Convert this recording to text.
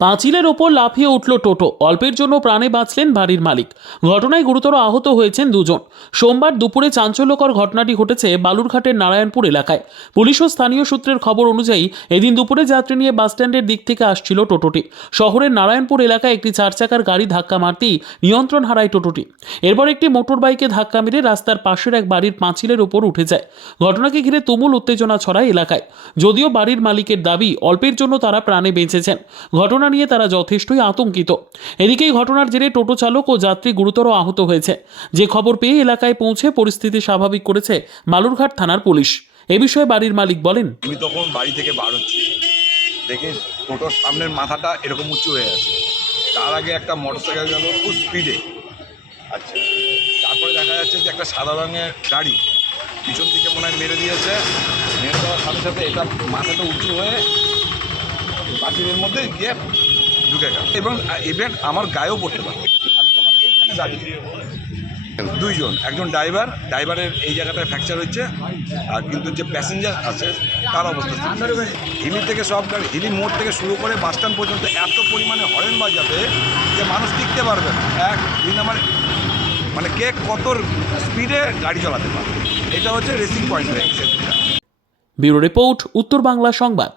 পাঁচিলের ওপর লাফিয়ে উঠল টোটো। অল্পের জন্য প্রাণে বাঁচলেন বাড়ির মালিক। ঘটনায় গুরুতর আহত হয়েছেন দুজন। সোমবার দুপুরে চাঞ্চল্যকর ঘটনাটি ঘটেছে বালুরঘাটের নারায়ণপুর এলাকায়। পুলিশ ও স্থানীয় সূত্রের খবর অনুযায়ী এদিন দুপুরে যাত্রী নিয়ে বাসস্ট্যান্ডের দিক থেকে আসছিল টোটোটি। শহরের নারায়ণপুর এলাকায় একটি চার চাকার গাড়ি ধাক্কা মারতেই নিয়ন্ত্রণ হারায় টোটোটি। এরপর একটি মোটর বাইকে ধাক্কা মেরে রাস্তার পাশের এক বাড়ির পাঁচিলের ওপর উঠে যায়। ঘটনাকে ঘিরে তুমুল উত্তেজনা ছড়ায় এলাকায়। যদিও বাড়ির মালিকের দাবি, অল্পের জন্য তারা প্রাণে বেঁচেছেন। ঘটনা নিয়ে তারা যথেষ্টই আতঙ্কিত। এদিকে এই ঘটনার জেরে টোটো চালক ও যাত্রী গুরুতর আহত হয়েছে। যে খবর পেয়ে এলাকায় পৌঁছে পরিস্থিতি স্বাভাবিক করেছে বালুরঘাট থানার পুলিশ। এ বিষয়ে বাড়ির মালিক বলেন, আমি তখন বাড়ি থেকে বার হচ্ছি। দেখে টোটোর সামনের মাথাটা এরকম উঁচু হয়ে আছে। তার আগে একটা মোটর সাইকেল গেল খুব স্পিডে। আচ্ছা তারপরে দেখা যাচ্ছে যে একটা সাদা রঙের গাড়ি পিছন দিকে মনে হয় মেরে দিয়েছে। মেরে দেওয়ার সাথে সাথে এটা মাথাটা উঁচু হয়ে পাঁচিলের মধ্যে গিয়ে ঢুকে গেল। এবং ইভেন্ট আমার গায়েও পড়তে পারে। দুইজন, একজন ড্রাইভার ড্রাইভারের এই জায়গাটায় ফ্র্যাকচার হচ্ছে আর কিন্তু যে প্যাসেঞ্জার আছে, তার অবস্থা। হিলি থেকে সব গাড়ি, হিলি মোড় থেকে শুরু করে বাস স্ট্যান্ড পর্যন্ত এত পরিমাণে হরেন বাজাবে যে মানুষ টিকতে পারবে না। এক, দুই নাম্বার মানে কে কত স্পিডে গাড়ি চালাতে পারবে? এটা হচ্ছে রেসিং পয়েন্ট ব্যুরো রিপোর্ট, উত্তর বাংলা সংবাদ।